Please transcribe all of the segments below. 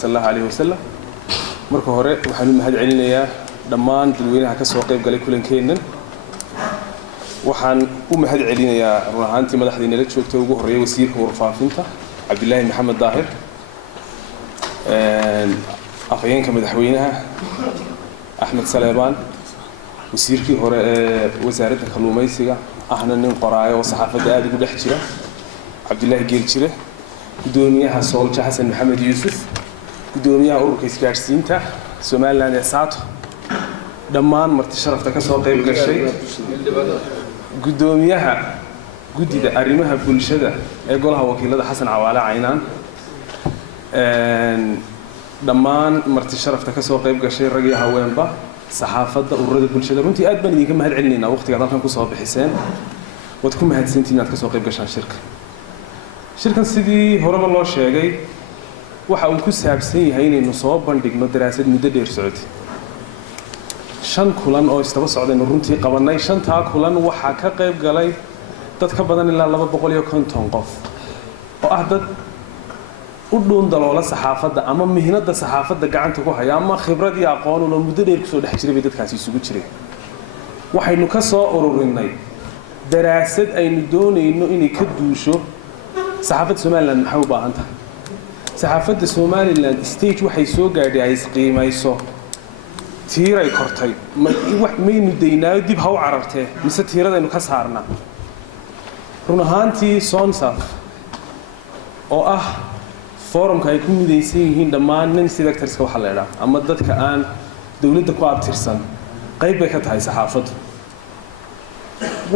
sallallahu alayhi wasallam marka hore waxaan u mahad celinayaa dhammaan dadweynaha ka soo qayb galay kulankeennan waxaan u mahad celinayaa ruuxaantii madaxdiina la joogtay ugu horeeyay wasiirka warfaafinta Cabdullaahi Maxamed Daahir afayeenka madaxweynaha Axmed Saleebaan wasiirkii hore ee wasaaradda kalluumaysiga ahna nin qoraayo oo saxaafadda aad ugu dhex jira Cabdullaahi Geeljire gudoomiyaha Soolja Xasan Maxamed Yuusuf gudoomiyaha ururka isgaarsiinta Somaliland ee Saato dhammaan marti sharafta ka soo qayb gashay gudoomiyaha gudida arrimaha bulshada ee golaha wakiilada Xasan Cawaale Caynaan dhammaan marti sharafta ka soo qayb gashay rag iyo haweenba saxaafadda ururada bulshada runtii aad baan idinka mahad celinaynaa waqtiga halkan ku soo bixiseen wad ku mahadsantiin inaad ka soo qayb gashaan shirkan sidii horeba loo sheegay waxa uu ku saabsan yahay inaynu soo bandhigno daraasad muddo dheer socotay 5 kulan oo istaba socdayna runtii qabanay 5taa kulan waxa ka qayb galay dad ka badan ilaa 250 qof oo ah dad u dhoon daloola saxaafadda ama mihnada saxaafadda gacanta ku haya ama khibrad iyo aqoon oo muddo dheer ku soo dhex jiray dadkaasi isugu jiray waxaynu ka soo ururinay daraasad aynu doonayno inay ka duusho saxaafadda Somaliland maxay u baahan tahay saxaafadda Somaliland stage waxay soo gaadhay ay isqiimayso tiiray kortay maynu deynaa dib ha u carartay mise tiiradaynu ka saarnaa run ahaantii Sonsaf oo ah forumka ay ku midaysan yihiin dhammaan nin sectorska waxa la yiraahdo ama dadka aan dawladda ku abtirsan qayb bay ka tahay saxaafaddu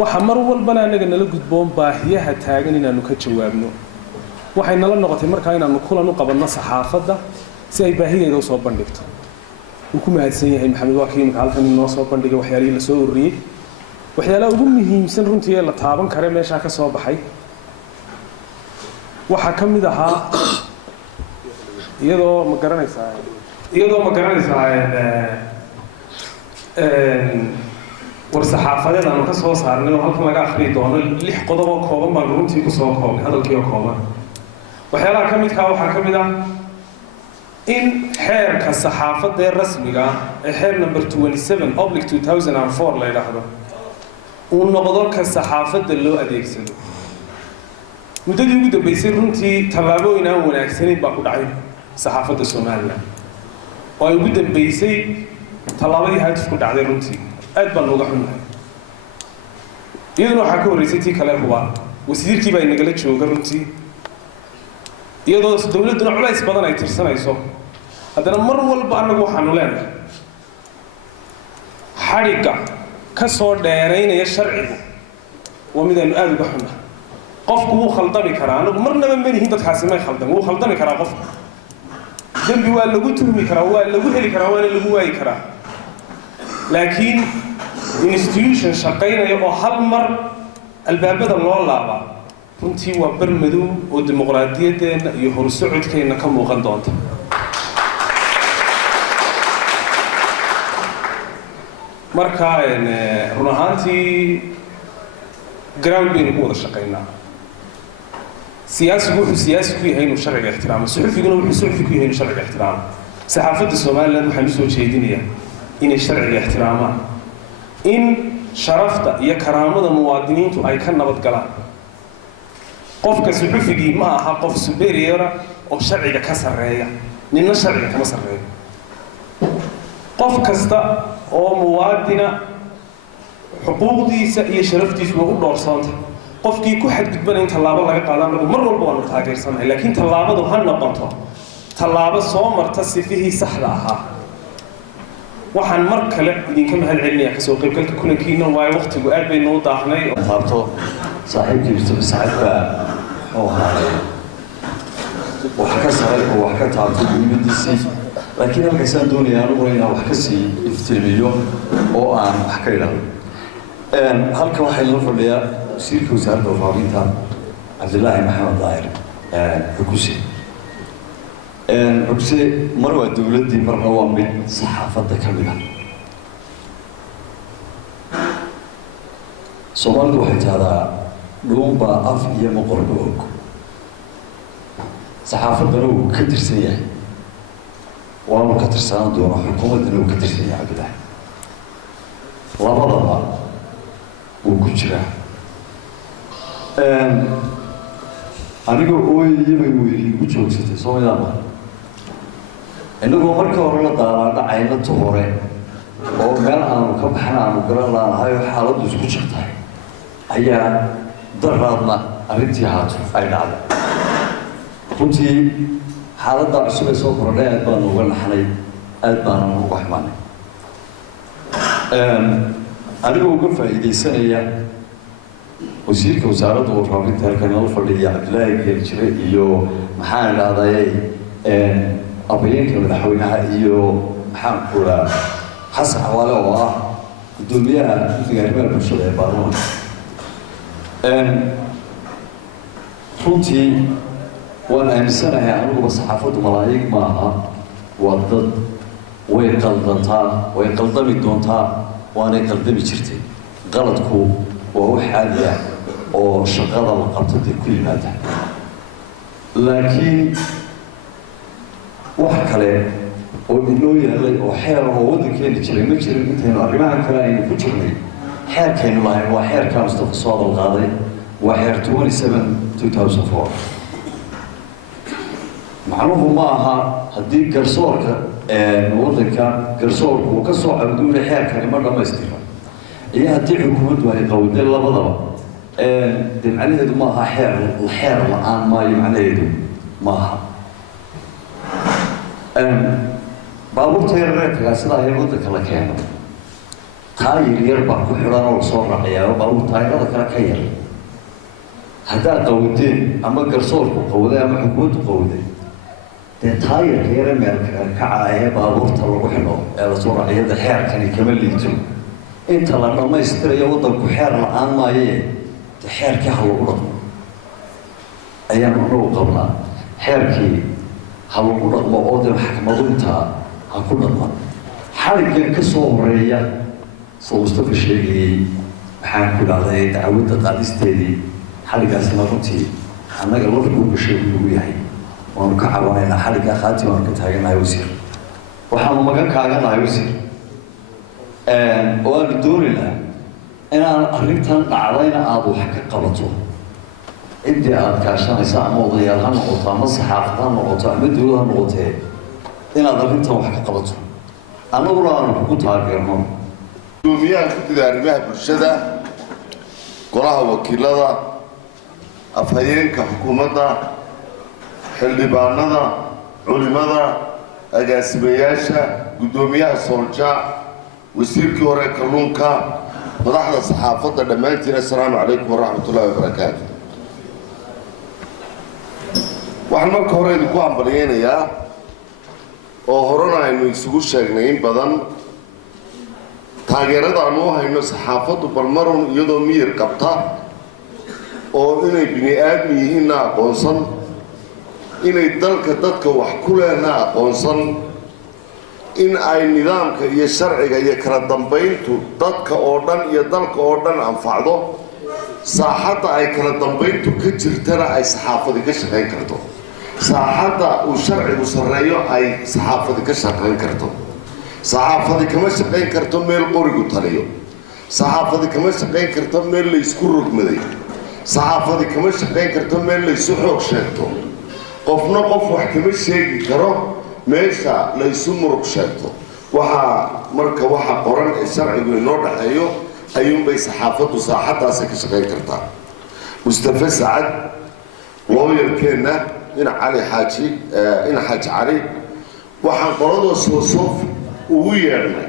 waxa mar walba anaga nala gudboon baahiyaha taagan inaanu ka jawaabno waxay nala noqotay markaa inaanu kulan u qabanno saxaafadda si ay baahideeda u soo bandhigto uu ku mahadsan yahay maxamed wakiin halkan inoo soo bandhigay waxyaalihii la soo ururiyay waxyaalaha ugu muhiimsan runtii ee la taaban karo meesha ka soo baxay waxa ka mid ahaa iyadoo ma garanaysaa war saxaafadeed aanu ka soo saarnay oo halkan laga akhriyi doono 6 qodob oo kooban baan runtii ku soo koobnay hadalkii oo kooban waxyaalaha ka midka waxaa ka mid ah in xeerka saxaafadda ee rasmiga ee xeer number 27/2004 la yiraahdo uu noqdo ka saxaafadda loo adeegsado muddadii ugu dambeysay runtii tallaabooyin aan wanaagsanayn baa ku dhacay saxaafadda Somaliland oo ay ugu dambeysay tallaabadii hadaf ku dhacday runtii aad baan uga xunnahay iyaduna waxaa ka horreysay tii kale huba wasiirkii baa inagala jooga runtii iyadoo dawladduna culays badan ay tirsanayso haddana mar walba annagu waxaanu leenahay xadhigga ka soo dheeraynaya sharcigu waa midaynu aad uga xunnahay qofku wuu khaldami karaa anagu marnaba manihin dadkaasi may khaldan wuu khaldami karaa qofku dembi waa lagu tuhmi karaa waa lagu heli karaa waana lagu waayi karaa laakiin institution shaqaynaya oo hal mar albaabada loo laaba runtii waa bar madow oo dimuqraadiyadeena iyo horsocodkeena ka muuqan doonta marka run ahaantii ground baynu ku wada shaqaynaa siyaasigu wuxuu siyaasi ku yahay inuu sharciga ixtiraamo suxufiguna wuxuu suxufi ku yahay inuu sharciga ixtiraamo saxaafadda Somaliland waxaan u soo jeedinayaa inay sharciga ixtiraamaan in sharafta iyo karaamada muwaadiniintu ay ka nabad galaan qofka suxufigii ma aha qof superior oo sharciga ka sareeya ninna sharciga kama sareeyo qof kasta oo muwaadina xuquuqdiisa iyo sharaftiisu waa u dhowrsanta qofkii ku xadgudbana in tallaabo laga qaado anagu mar walba waanu taageersanahay laakiin tallaabadu ha noqoto tallaabo soo marta sifihii saxda ahaa waxaan mar kale idinka mahad celinayaa kasoo qaybgalka kulankiina waayo waqtigu aad bay noo daahnay taabto saaxiibkiisa saxibka oo haaday wax ka saray oo wax ka taabto muhiimadiisii laakiin halkaasaan doonayaa anigu inaan wax ka sii iftiimiyo oo aan wax ka idhaahdo halkan waxay la fadhiyaa wasiirka wasaaradda warfaafinta Cabdullaahi Maxamed Daahir xukuse xukuse mar waa dawladdii marna waa mid saxaafadda ka mid ah Soomaalidu waxay tahdaa dhuunbaa af iyo maqorba og saxaafaddana wuu ka tirsan yahay tirsanaan doono xukuumaddana uu ka tirsan yahay cabdilaahi labadaba wuu ku jiraa aniga ooyiyabay weydiigu joogsatay soomaaliama innagoo marka hore la daalaadhacayna tu hore oo meel aanu ka baxan aanu garan laanahay oo xaaladdu isku jirtahay ayaa daraadna arrintii haatu ay dhacday runtii xaaladda cusub ee soo korodhay aad baanu uga naxnay aad baanu uga xumaanay anigoo uga faa'iidaysanaya wasiirka wasaaradda warfaafinta halkan la fadhiya cabdilaahi geeljire iyo maxaan idhahday abayeenka madaxweynaha iyo maxaan ku raa xasan xawaale oo ah gudoomiyaha guddiga arrimaha bulshada ee baarlamaanka runtii waan aaminsanahay aniguba saxaafaddu malaa'ig maaha waa dad way qaldantaa way qaldami doontaa waanay qaldami jirtay qaladku waa wax caadi ah oo shaqada la qabto dee ku yimaada laakiin wax kale oo inoo yaalay oo xeer oo waddankeena jiray ma jirin intaynu arrimaha kale aynu ku jirnay xeerkaynu lahayn waa xeerkaa mustafa soo hadal qaaday waa xeer 27/2004 macnuhu ma aha haddii garsoorka waddanka garsoorku uu ka soo cabduule xeerkani ma dhammaystira iyo haddii xukuumaddu ay qawday labadaba dee macnaheedu ma aha xeer la-aan maayo macnaheedu ma aha baabuurta yareerkagaa sidaa ahay waddanka la keeno taayir yar baa ku xidhan oo lasoo raacayaa baabuur taayirada kale ka yar haddaad qawdeen ama garsoorku qawday ama xukuumaddu qawday dee taayirka yare meelkaca ahee baabuurta lagu xidho ee lasoo raaciyada xeerkani kama liito inta la dhammaystirayo waddanku xeer la-aan maaye dee xeerkii ha lagu dhaqmo ayaan anagu qabnaa xeerkii ha lagu dhaqmo oo dee maxkamadu intaa ha ku dhaqma xariggan ka soo horeeya soo mustafa sheegayey maxaan ku dhahday dacwadda qaadisteedii xariggaasina runtii annaga lafkuu gashay uu nagu yahay waanu ka cabanaynaa xariggaa qaati waanu ka taaganahay wasiir waxaanu magan kaaganahay wasiir oo aanu doonaynaa inaan arrintan dhacdayna aada wax ka qabato ciddii aada kaashanaysa ama odayaal ha noqoto ama saxaafad ha noqoto ama dawlad ha noqotee inaad arrintan wax ka qabato annaguna aanu kugu taageerno gudoomiyaha guddida arrimaha bulshada golaha wakiilada afhayeenka xukuumadda xildhibaanada culimada agaasimayaasha guddoomiyaha soolja wasiirkii hore kalluunka madaxda saxaafadda dhammaantiin assalaamu calaykum waraxmatullahi wabarakaatu waxaan marka hore idinku hambalyeynayaa oo horena aynu isugu sheegnay in badan taageerada aanu u hayno saxaafaddu balmarun iyadoo miyir qabta oo inay bini aadmi yihiinna aqoonsan inay dalka dadka wax ku lehna aqoonsan in ay nidaamka iyo sharciga iyo kala dambayntu dadka oo dhan iyo dalka oo dhan anfacdo saaxadda ay kala dambayntu ka jirtana ay saxaafadi ka shaqayn karto saaxadda uu sharcigu sarreeyo ay saxaafadi ka shaqayn karto saxaafadi kama shaqayn karto meel qorigu taliyo saxaafadi kama shaqayn karto meel la isku rogmaday saxaafadi kama shaqayn karto meel la isu xoog sheegto qofna qof wax kama sheegi karo meesha la isu murug sheegto waxaa marka waxa qoran ee sharcigu inoo dhaxeeyo ayuunbay saxaafaddu saaxaddaasi ka shaqayn kartaa mustafa sacad looyarkeenna ina xaaji cali waxaan qoladoo soosoof ugu yeedhnay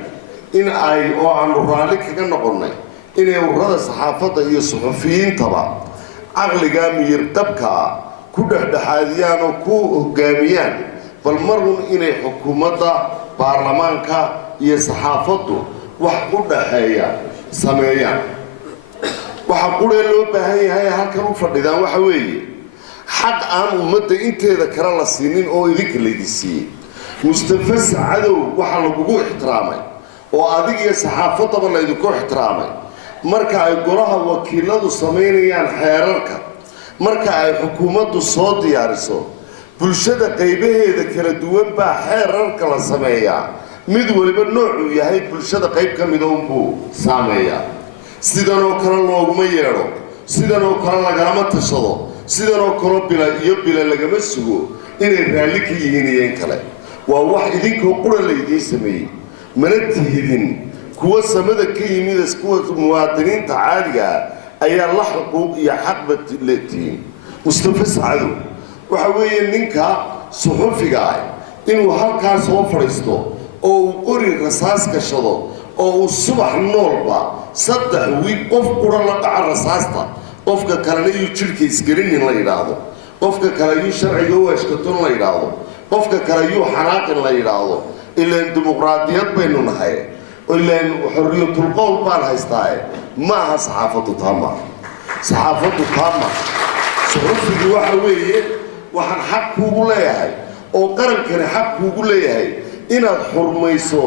in ay oo aanu raalli kaga noqonnay inay ururada saxaafadda iyo suxufiyiintaba caqligaa miyirqabkaa ku dhexdhexaadiyaan oo ku hoggaamiyaan bal marun inay xukuumadda baarlamaanka iyo saxaafaddu wax u dhaxeeya sameeyaan waxa quree loo baahan yahay halkan u fadhidaan waxa weeye xaq aan ummadda inteeda kale la siinin oo idinka laydi siiyey mustafa sacadow waxaa lagugu ixtiraamay oo adig iyo saxaafaddaba laydinku ixtiraamay marka ay golaha wakiiladu samaynayaan xeerarka marka ay xukuumaddu soo diyaariso bulshada qaybaheeda kala duwan baa xeerarka la sameeyaa mid waliba noocuu yahay bulshada qayb ka mida unbuu saameeyaa sidanoo kale looguma yeedho sidanoo kale lagalama tashado sidanoo kale bila lagama sugo inay raalli ka yihiin iyo in kale waa wax idinkoo qura laydiin sameeyey mana tihidin kuwa samada ka yimid kuwa muwaadiniinta caadiga ah ayaa la xuquuq iyo xaqba leetihiin mustafa sacado waxa weeye ninka suxufiga ah inuu halkaas soo fadhiisto oo uu qori rasaas gashado oo uu subax noolba 3 wiil qof qura la dhaca rasaasta qofka kalena uu jirka isgelinin la yiraahdo qofka kale uu sharciga u ashkaton la yiraahdo qofka kale uu xanaaqin la yiraahdo ilaan dimuqraadiyad baynu nahay ilaan xorriyatul qowl baan haystaa ma aha saxaafadu taama suxufigu waxa weeye waxaan xaq kuugu leeyahay oo qarankani xaq kuugu leeyahay inaad xurmayso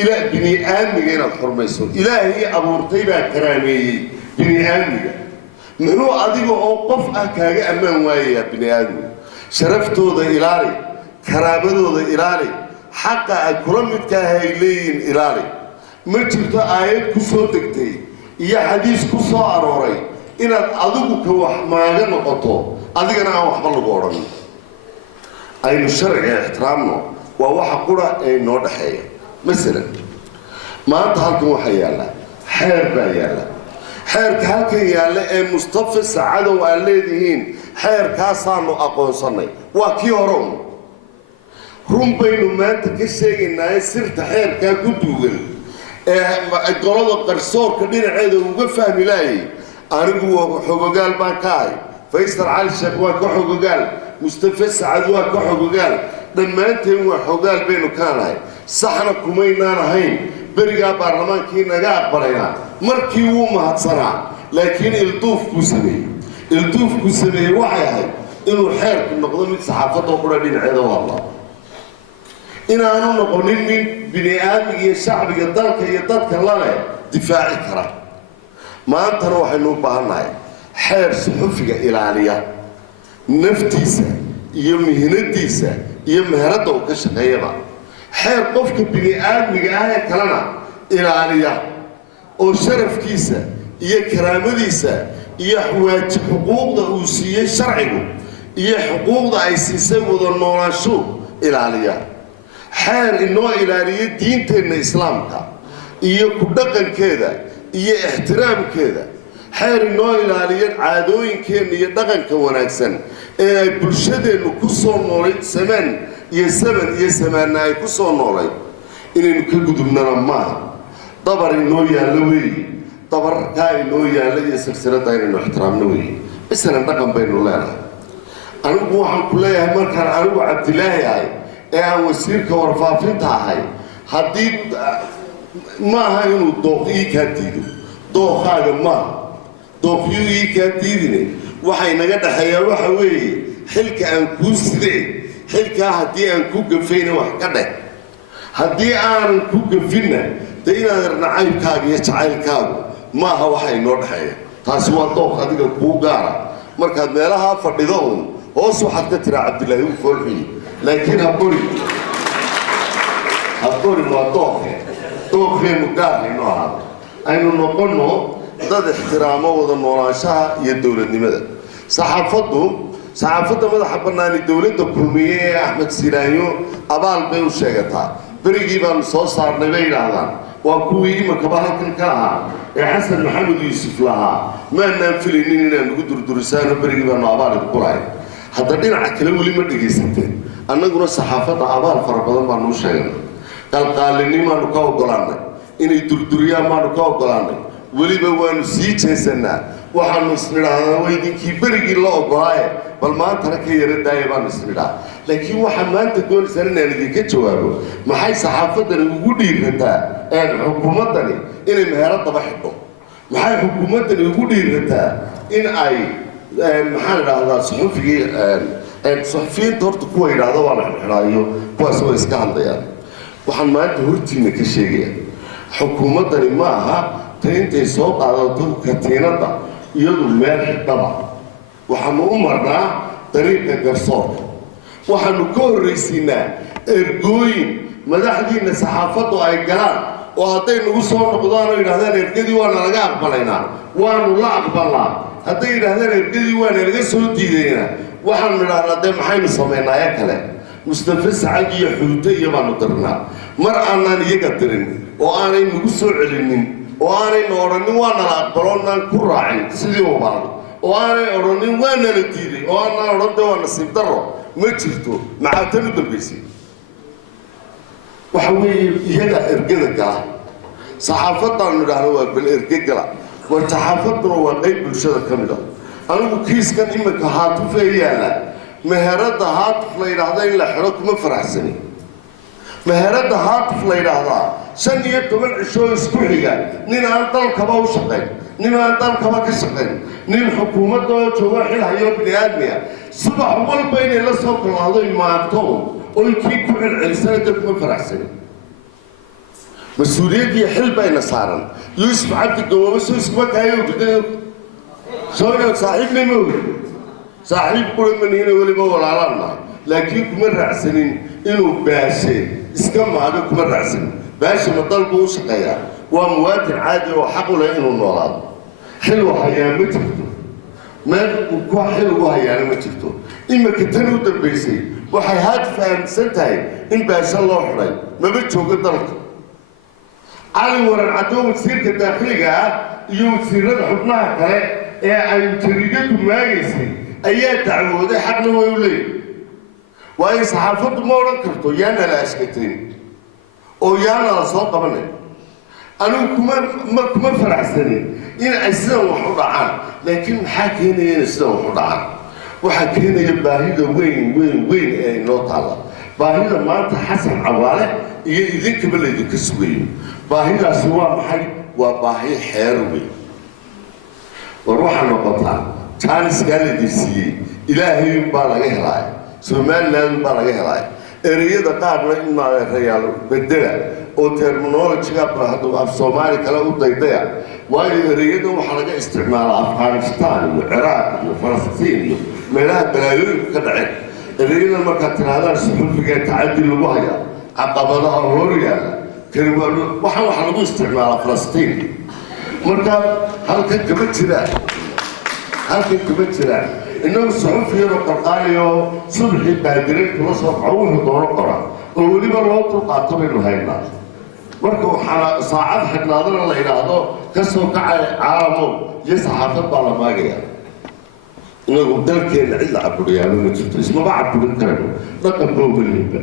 ila bini aadmiga inaad xurmayso ilaahay abuurtay baa karaameeyey bini aadmiga muxuu adiga oo qof ah kaaga ammaan waayaya bini aadmiga sharaftooda ilaali karaabadooda ilaali xaqa ay kula midka ay leeyihiin ilaali ma jirto aayad ku soo degtay iyo xadiis ku soo arooray inaad adigu ka wax maaga noqoto adigana aan waxba lagu odhan aynu sharciga ixtiraamno waa waxa qura ee noo dhaxeeya masalan maanta halkan waxaa yaalla xeer baa yaalla xeerka halkan yaalla ee mustafa sacadow aad leedihiin xeerkaasaanu aqoonsannay waa kii hore run baynu maanta ka sheegaynaa sirta xeerkaa ku duugan ee golada qarsoorka dhinaceeda uga fahmi laayay anigu xogogaal baan ka ahay faysal cali sheekh waa ka xogogaal mustafa sacad waa ka xogogaal dhammaanteen waa xogogaal baynu kaanahay saxna kumaynaan ahayn berigaa baarlamaankii naga aqbalayna markii wuu mahadsanaa laakiin ilduufkuu sameeyey waxay ahayd inuu xeerku noqdo mid saxaafadoo qura dhinaceeda u hadla inaanu noqonin nin bini aadmiga iyo shacbiga dalka iyo dadka lale difaaci kara maantana waxaynu u baahannahay xeer suxufiga ilaaliya naftiisa iyo mihnadiisa iyo meheradda uu ka shaqeeyaba xeer qofka bini aadmiga ah ee kalena ilaaliya oo sharafkiisa iyo karaamadiisa iyo xuquuqda uu siiyey sharcigu iyo xuquuqda ay siisay wada noolaansho ilaaliya xeer inoo ilaaliya diinteenna islaamka iyo ku dhaqankeeda iyo ixtiraamkeeda xeer inoo ilaaliya caadooyinkeenna iyo dhaqanka wanaagsan ee ay bulshadeennu ku soo noolayd samaan iyo samaanna ay ku soo noolayd inaynu ka gudubnana maaha dabar inoo yaallo weeye dabarkaa inoo yaalla iyo silsiladda inaynu ixtiraamno weeye masalan dhaqan baynu leenahay anigu waxaan ku leeyahay markaan anigu cabdilaahi ahay ee aan wasiirka warfaafinta ahay haddii ma aha inuu dooq ii kaa diido dooqaaga maaha dooqyuu ii kaa diidine waxay naga dhaxeeyaa waxa weeye xilka aan kuu sidee xilkaa haddii aan ku gafayna wax ka dheh haddii aanan ku gafinna dee inaad nacaybkaaga iyo jacaylkaagu maaha waxa inoo dhaxeeya taasi waa dooq adiga kuu gaara markaad meelahaa fadhido uun hoos waxaad ka tiraa cabdilaahi uu foolxuyi laakiin habori waa dooqeenu gaarayno ahaado aynu noqonno dad ixtiraamo wada noolaanshaha iyo dowladnimada saxaafadda madaxa bannaani dowladda kulmiye ee axmed siraanyo abaal bay u sheegataa berigii baanu soo saarnay bay yidhaahdaan waa kuwii imakaba halkan ka ahaa ee xasan maxamed yuusuf lahaa maanaan filaynin inaan ugu durdurisaano berigii baanu abaal idinku lahayn hadda dhinaca kale weli ma dhegaysateen annaguna saxaafadda abaal fara badan baanu u sheegnay qalqaalinin baanu ka ogolaannay inay durduriyaan baanu ka ogolaannay weliba waanu sii jeesannaa waxaanu isnidhaahdaa weydinkii berigii la ogolaaye bal maantana ka yara daaya baanu isnidhaa laakiin waxaa maanta doonaysaan inaan idinka jawaabo maxay saxaafaddani ugu dhiirataa xukuumaddani inay meheradaba xidho maxay xukuumaddani ugu dhiirataa in ay maxaan idhaahdaa suxufiyiinta horta kuwa yidhaahda waa la xidhxidhaayo kuwaas way iska hadlayaan waxaan maanta hortiina ka sheegaya xukuumaddani ma aha ta intay soo qaadato katiinadda iyadu meel xidhaba waxaanu u marnaa dariiqa garsoorka waxaanu ka horraysiinaa ergooyin madaxdiinna saxaafaddu ay galaan oo hadday nagu soo noqdaan oo yidhahdaan ergadii waana laga aqbalaynaa waanu la aqbalnaa hadday yidhahdaan ergadii waana laga soo diidaynaa waxaanu idhahnaa dee maxaynu samaynaayo kale mustafa sacad iyo xuute iyo baanu dirnaa mar aanaan iyaga dirin oo aanay nagu soo celinin oo aanayna odhanin waa nala aqbaloonaan ku raacin sidii ubaan oo aanay odhanin waa nala diiday oo aanaan odhan dee waa nasiib darro ma jirto maxaa tan u dambaysay waxa weeye iyaga ergada gala saxaafaddaanu idhaahno waa bal erge gala war saxaafadduna waa qayb bulshada ka mid ah anigu kiiskan iminka haatufee yaalla meheradda haatuf la yidhaahda in la xidho kuma faraxsani meheradda haatuf la yidhaahdaa 15 cishoo isku xiga nin aan dalkaba u shaqayn nin aan dalkaba ka shaqayn nin xukuumadda oo jooga xil hayo bini aadmiya subax walba inay la soo kalaado imaanto oy kii ku celcelisana dad kuma faraxsani mas-uuliyaddii xil bayna saaran yuusuf cabdi gawoobe soo iskuma kaayo guday sooyo saaxiibnay ma ogi saaxiib qura maniina weliba walaalaan nahay laakiin kuma raacsanin inuu baashe iska maaga kuma raacsanin baashe ma dalku u shaqeeyaa waa muwaadin caadi oo xaq u leh inuu noolaado xil u hayaa ma jirto meel ku xil ugu hayaana ma jirto iminka tan u dambaysay waxay haad fahamsan tahay in baashe loo xidhay maba joogo dalka cali waran cadoo wasiirka daakhiliga ah iyo wasiirada xubnaha kale ee ay jariidadu maagaysay ayaa dacwooday xaqna way u leeyihin waayo saxaafaddu ma odhan karto yaana la ashkatayn oo yaana la soo qabanay anigu kuma faraxsanin in ay sidan wax u dhacaan laakiin maxaa keenaya inay sidan wax u dhacaan waxaa keenaya baahida weyn ee inoo taalla baahida maanta xasan cawaale iyo idinkaba laydinka sugayo baahidaasi waa maxay waa baahi xeer weyn war waxaa noqotaa jaaniskaa laydin siiyey ilaahay baa laga helaay somaliland baa laga helaay ereyada qaarna in maareeyaal bedela oo terminolojiga af soomaali kale u daydaya waayo ereyada waxaa laga isticmaalaa afghanistan iyo ciraaq iyo falastiin iyo meelaha balaayooyinku ka dhaceen ereyada markaad tirahdaan suxufiga tacadi lagu hayaa caqabadaha hor yaalla waxaa lagu isticmaalaa falastiin marka halkan kama jiraan innagu suxufi yaroo qarqaaliyo subaxii baadiray kula soo kaco wuxuu doono qora oo weliba loo dulqaato baynu haynaa marka waxaa saacad xidhnaadana la yidhaahdo ka soo kacay caalamo iyo saxaafad baa la maagaya inagu dalkeenna cid la caburiyaaba ma jirto ismaba caburin karano dhaqan boobaliba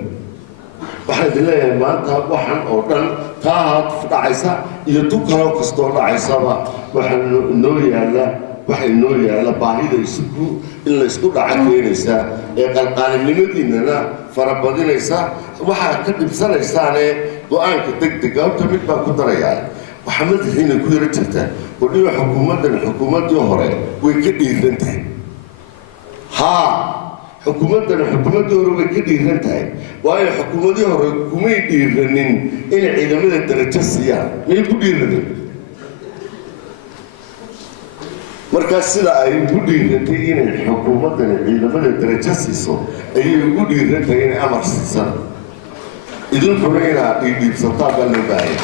waxaan idin leeyahay maanta waxan oo dhan taa haatuf dhacaysa iyo tu kaloo kastoo dhacaysaba waxaa inoo yaalla baahida in la isku dhaca keenaysaa ee qalqaalinimadiinana farabadinaysa waxaa ka dhibsanaysaane go-aanka degdega horta mid baa ku darayaa waxaa madaxiina ku yaro jirta wadhiba xukuumaddii hore way ka dhiiran tahay xukuumaddii hore way ka dhiiran tahay waayo xukuumadii hore kumay dhiiranin inay ciidamada darajo siiyaan miyay ku dhiiranin markaas sida ay ugu dhiirantay inay xukuumaddani ciidamada darajo siiso ayay ugu dhiirantahay inay amar siisan idinkuna inaad dhiibsataan baa loo baahaya